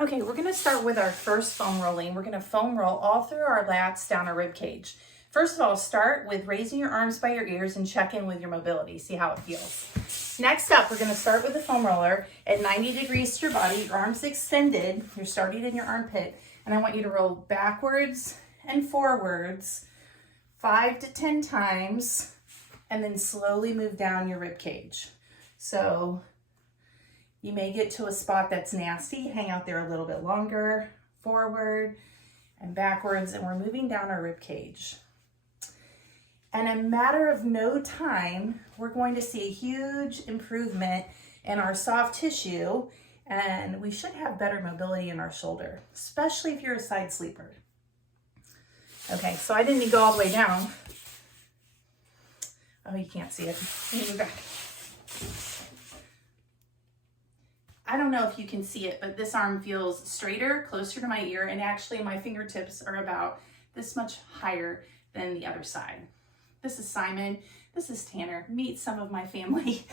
Okay, we're gonna start with our first foam rolling. We're gonna foam roll all through our lats down our rib cage. First of all, start with raising your arms by your ears and check in with your mobility, see how it feels. Next up, we're gonna start with the foam roller at 90 degrees to your body, your arms extended, you're starting in your armpit, and I want you to roll backwards and forwards 5 to 10 times, and then slowly move down your rib cage. So you may get to a spot that's nasty, hang out there a little bit longer, forward and backwards, and we're moving down our rib cage. In a matter of no time, we're going to see a huge improvement in our soft tissue, and we should have better mobility in our shoulder, especially if you're a side sleeper. Okay, so I didn't go all the way down. Oh, you can't see it. Let me move back. I don't know if you can see it, but this arm feels straighter, closer to my ear, and actually my fingertips are about this much higher than the other side. This is Simon. This is Tanner. Meet some of my family.